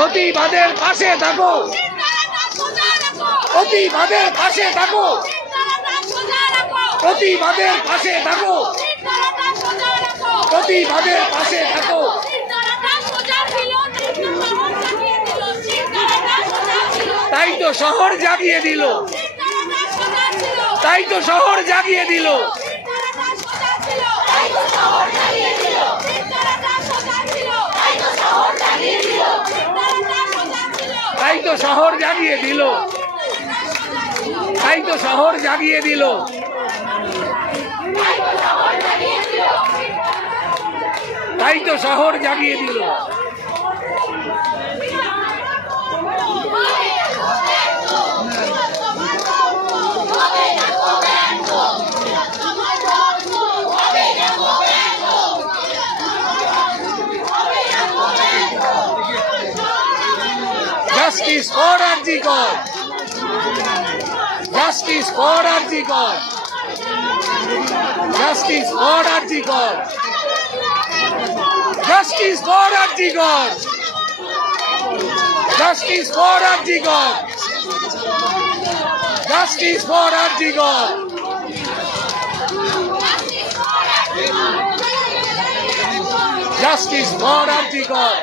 প্রতিবাদের পাশে থাকো, প্রতিবাদের পাশে থাকো, প্রতিবাদের পাশে থাকো, প্রতিবাদের পাশে থাকো। তাই তো শহর জাগিয়ে দিল, তাই তো শহর জাগিয়ে দিল, তাই তো শহর জাগিয়ে দিল, তাই তো শহর জাগিয়ে দিল, তাই তো শহর জাগিয়ে দিল। Justice for Arjikor, justice for Arjikor, justice for Arjikor, justice for Arjikor, justice for Arjikor, justice for Arjikor, justice for Arjikor.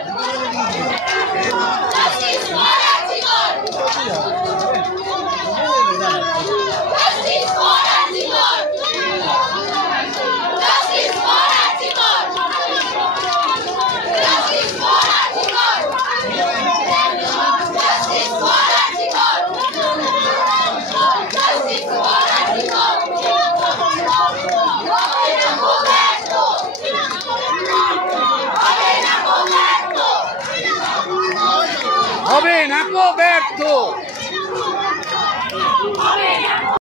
হবে না কো ব্যর্থ।